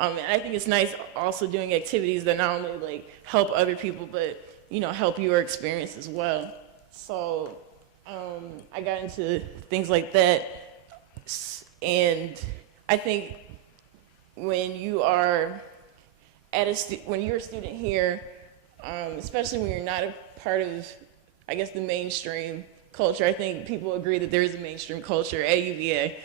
And I think it's nice also doing activities that not only like help other people, but help your experience as well. So I got into things like that, and I think when you are when you're a student here, especially when you're not a part of, I guess, the mainstream culture, I think people agree that there is a mainstream culture at UVA.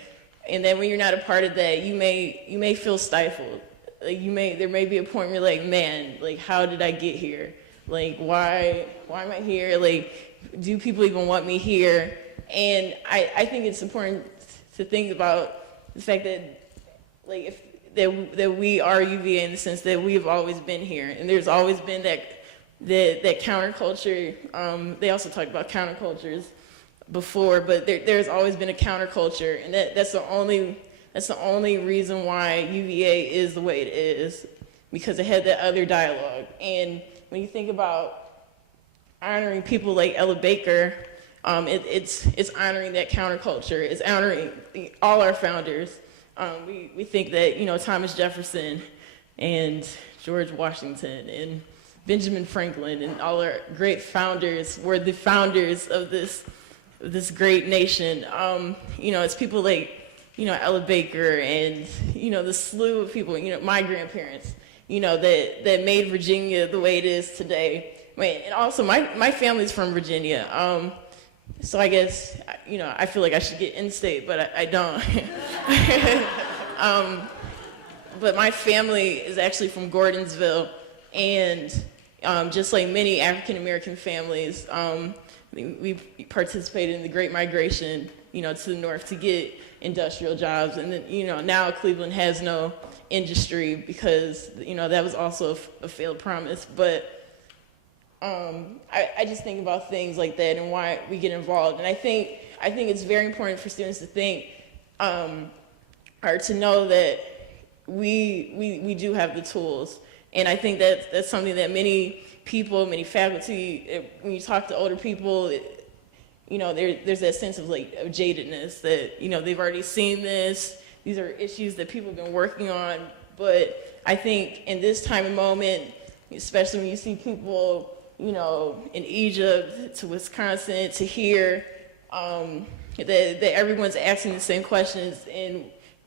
And then when you're not a part of that, you may feel stifled. Like there may be a point where you're like, man, like how did I get here? Like why am I here? Like do people even want me here? And I think it's important to think about the fact that like that we are UVA in the sense that we've always been here, and there's always been that counterculture. They also talked about countercultures before, but there's always been a counterculture, and that's the only reason why UVA is the way it is, because it had that other dialogue. And when you think about honoring people like Ella Baker, it's honoring that counterculture. It's honoring all our founders. We think that Thomas Jefferson and George Washington and Benjamin Franklin and all our great founders were the founders of this great nation. It's people like Ella Baker and the slew of people, my grandparents, that made Virginia the way it is today. And also my family's from Virginia. So I guess, I feel like I should get in-state, but I don't. But my family is actually from Gordonsville, and just like many African-American families, we participated in the Great Migration, to the north to get industrial jobs. And then, now Cleveland has no industry because, that was also a failed promise. But I just think about things like that and why we get involved. And I think it's very important for students to think, or to know that we do have the tools. And I think that's something that many people, many faculty, when you talk to older people, there's that sense of of jadedness that, they've already seen this. These are issues that people have been working on. But I think in this time and moment, especially when you see people, in Egypt to Wisconsin to here, that everyone's asking the same questions,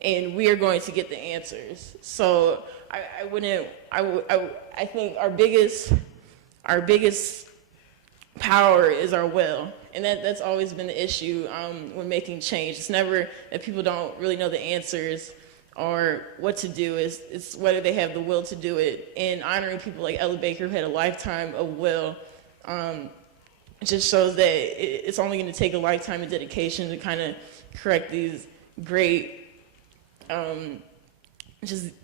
and we are going to get the answers. So I think our biggest power is our will, and that's always been the issue when making change. It's never that people don't really know the answers or what to do, it's whether they have the will to do it. And honoring people like Ella Baker, who had a lifetime of will, it just shows that it's only going to take a lifetime of dedication to kind of correct these great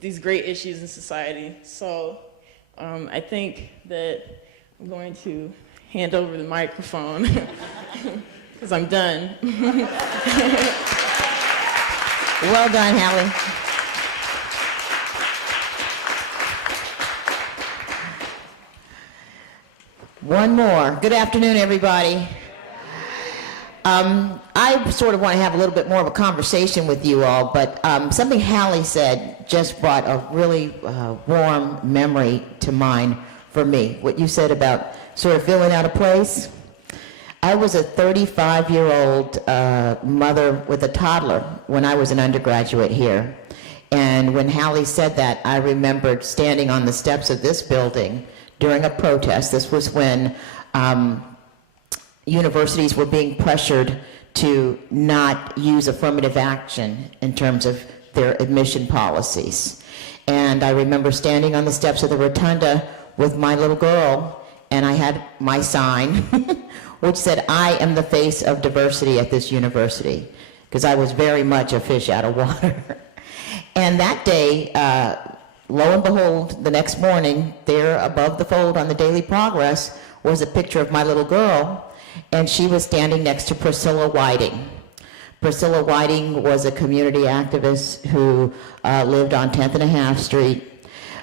these great issues in society. So I think that I'm going to hand over the microphone because I'm done. Well done, Hallie. One more. Good afternoon, everybody. I sort of want to have a little bit more of a conversation with you all, but something Hallie said just brought a really warm memory to mind for me. What you said about sort of feeling out of place. I was a 35-year-old mother with a toddler when I was an undergraduate here. And when Hallie said that, I remembered standing on the steps of this building during a protest. This was when universities were being pressured to not use affirmative action in terms of their admission policies. And I remember standing on the steps of the rotunda with my little girl, and I had my sign, which said, "I am the face of diversity at this university," because I was very much a fish out of water. And that day, lo and behold, the next morning, there above the fold on the Daily Progress was a picture of my little girl, and she was standing next to Priscilla Whiting. Priscilla Whiting was a community activist who lived on 10th and a half Street,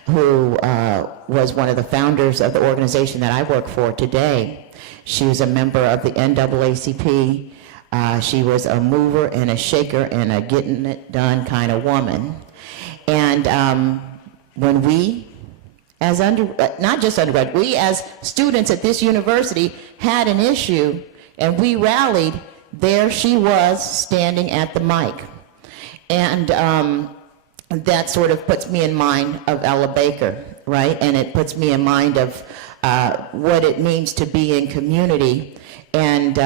who was one of the founders of the organization that I work for today. She was a member of the NAACP. She was a mover and a shaker and a getting it done kind of woman. And when we, as not just undergrad, we as students at this university had an issue and we rallied, there she was standing at the mic. And that sort of puts me in mind of Ella Baker, right? And it puts me in mind of what it means to be in community and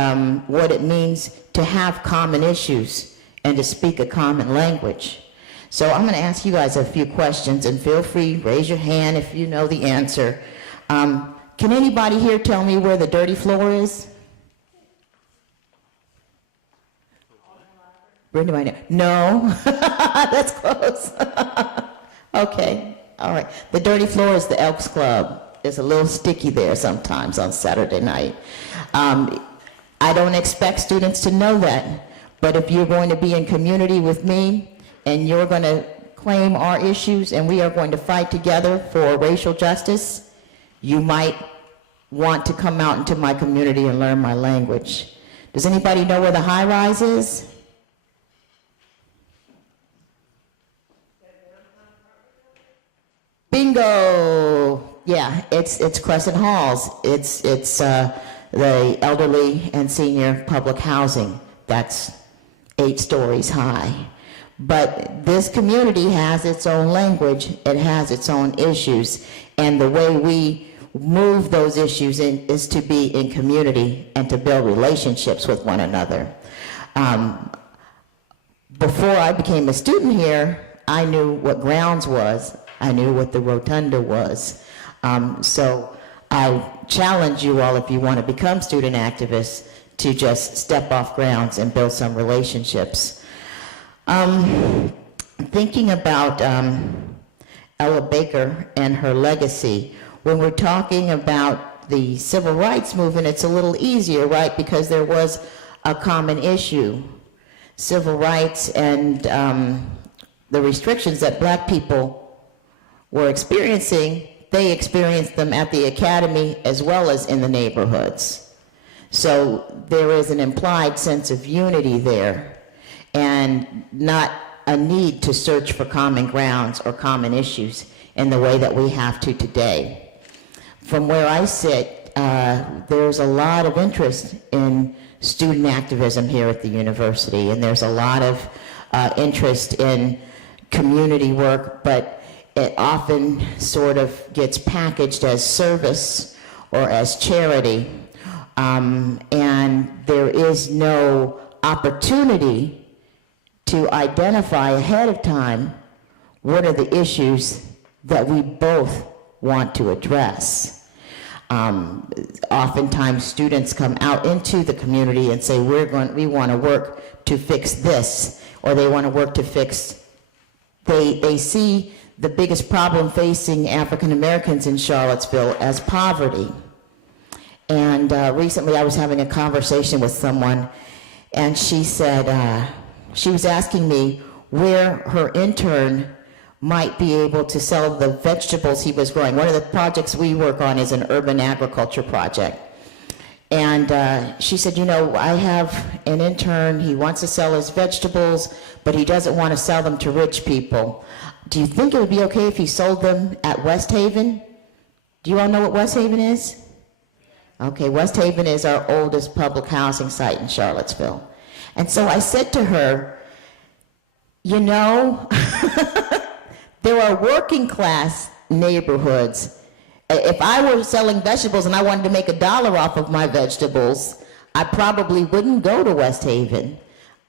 what it means to have common issues and to speak a common language. So I'm going to ask you guys a few questions, and feel free, raise your hand if you know the answer. Can anybody here tell me where the dirty floor is? Anybody know? No? That's close. Okay, all right. The dirty floor is the Elks Club. It's a little sticky there sometimes on Saturday night. I don't expect students to know that, but if you're going to be in community with me and you're going to claim our issues and we are going to fight together for racial justice, you might want to come out into my community and learn my language. Does anybody know where the high rise is? Bingo! Yeah, it's Crescent Halls. It's the elderly and senior public housing. That's 8 stories high. But this community has its own language, it has its own issues, and the way we move those issues is to be in community and to build relationships with one another. Before I became a student here, I knew what grounds was, I knew what the rotunda was. So I challenge you all, if you want to become student activists, to just step off grounds and build some relationships. Thinking about Ella Baker and her legacy, when we're talking about the civil rights movement, it's a little easier, right? Because there was a common issue. Civil rights and the restrictions that black people were experiencing, they experienced them at the academy as well as in the neighborhoods. So there is an implied sense of unity there, and not a need to search for common grounds or common issues in the way that we have to today. From where I sit, there's a lot of interest in student activism here at the university, and there's a lot of interest in community work, but it often sort of gets packaged as service or as charity, and there is no opportunity to identify ahead of time what are the issues that we both want to address. Oftentimes students come out into the community and say, we want to work to fix this, or they want to work to fix, they see the biggest problem facing African Americans in Charlottesville as poverty. And recently I was having a conversation with someone, and she said, she was asking me where her intern might be able to sell the vegetables he was growing. One of the projects we work on is an urban agriculture project. And she said, I have an intern, he wants to sell his vegetables, but he doesn't want to sell them to rich people. Do you think it would be okay if he sold them at West Haven? Do you all know what West Haven is? Okay, West Haven is our oldest public housing site in Charlottesville. And so I said to her, there are working class neighborhoods. If I were selling vegetables and I wanted to make $1 off of my vegetables, I probably wouldn't go to West Haven.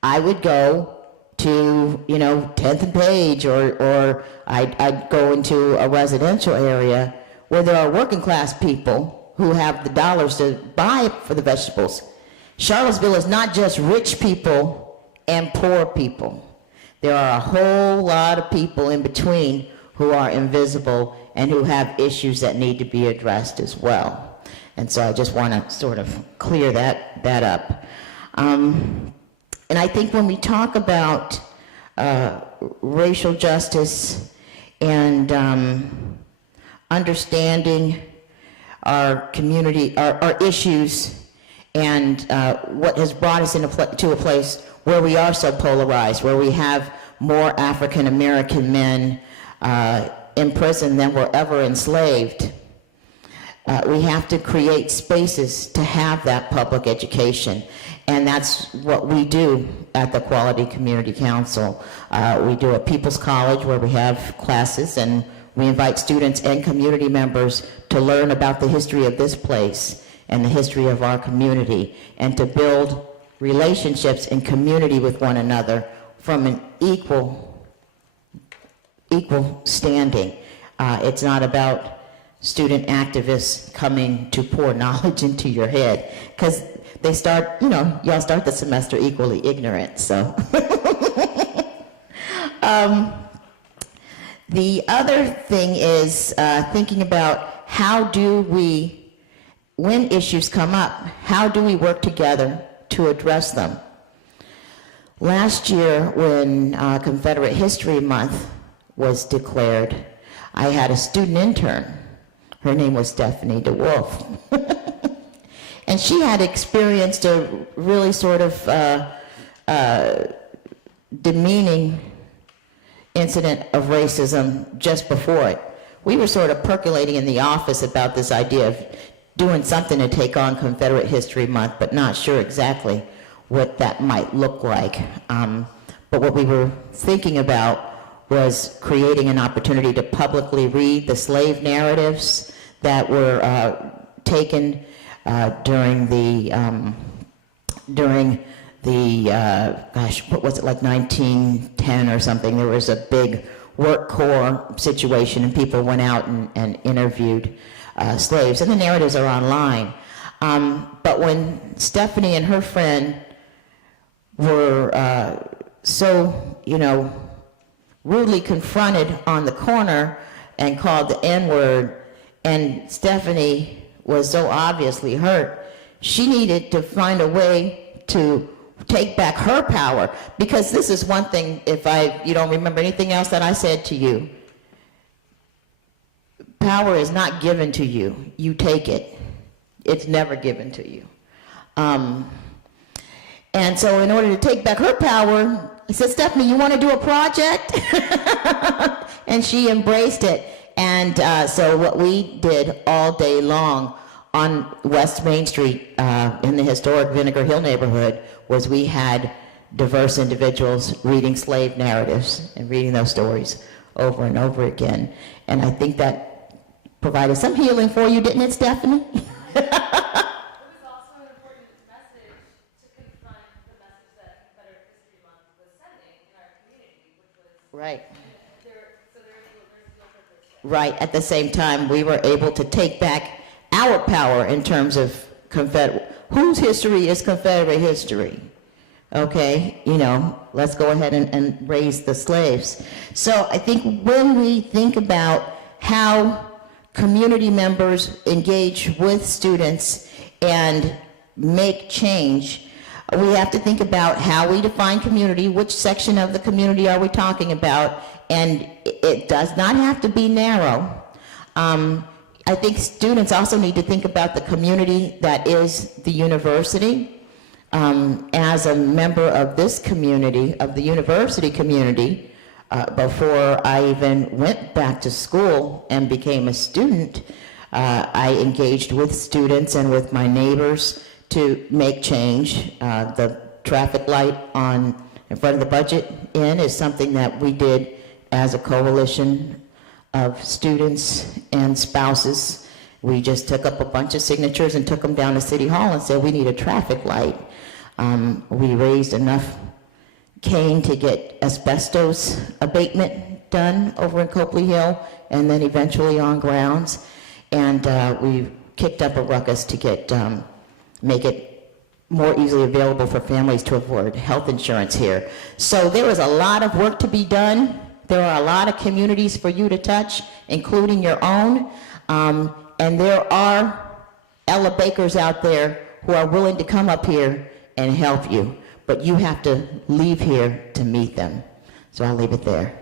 I would go to 10th and Page, or I'd go into a residential area where there are working class people who have the dollars to buy for the vegetables. Charlottesville is not just rich people and poor people. There are a whole lot of people in between who are invisible and who have issues that need to be addressed as well. And so I just want to sort of clear that up. And I think when we talk about racial justice and understanding our community, our issues, and what has brought us to a place where we are so polarized, where we have more African American men in prison than were ever enslaved. We have to create spaces to have that public education, and that's what we do at the Quality Community Council. We do a People's College where we have classes, and we invite students and community members to learn about the history of this place and the history of our community, and to build relationships and community with one another from an equal standing. It's not about student activists coming to pour knowledge into your head, because they start, y'all start the semester equally ignorant, so. The other thing is thinking about how do we, when issues come up, how do we work together to address them? Last year, when Confederate History Month was declared, I had a student intern. Her name was Stephanie DeWolfe. And she had experienced a really sort of demeaning incident of racism just before it. We were sort of percolating in the office about this idea of doing something to take on Confederate History Month, but not sure exactly what that might look like. But what we were thinking about was creating an opportunity to publicly read the slave narratives that were taken during the what was it, like 1910 or something. There was a big work corps situation, and people went out and interviewed slaves, and the narratives are online. But when Stephanie and her friend were so, rudely confronted on the corner and called the N-word, and Stephanie was so obviously hurt, she needed to find a way to take back her power. Because this is one thing, if you don't remember anything else that I said to you, power is not given to you, you take it. It's never given to you. And so in order to take back her power, I said, Stephanie, you want to do a project? And she embraced it. And so what we did all day long on West Main Street in the historic Vinegar Hill neighborhood was we had diverse individuals reading slave narratives and reading those stories over and over again. And I think that provided some healing for you, didn't it, Stephanie? It was also an important message to confront the message that Confederate History Month was sending in our community, which was Right. Purpose. Right. At the same time, we were able to take back our power in terms of whose history is Confederate history? Okay, let's go ahead and raise the slaves. So I think when we think about how community members engage with students and make change, we have to think about how we define community, which section of the community are we talking about, and it does not have to be narrow. I think students also need to think about the community that is the university. As a member of this community, of the university community, before I even went back to school and became a student, I engaged with students and with my neighbors to make change. The traffic light in front of the Budget Inn is something that we did as a coalition of students and spouses. We just took up a bunch of signatures and took them down to City Hall and said we need a traffic light. We raised enough cane to get asbestos abatement done over in Copley Hill and then eventually on grounds. And we kicked up a ruckus to make it more easily available for families to afford health insurance here. So there was a lot of work to be done. There are a lot of communities for you to touch, including your own. And there are Ella Bakers out there who are willing to come up here and help you. But you have to leave here to meet them. So I'll leave it there.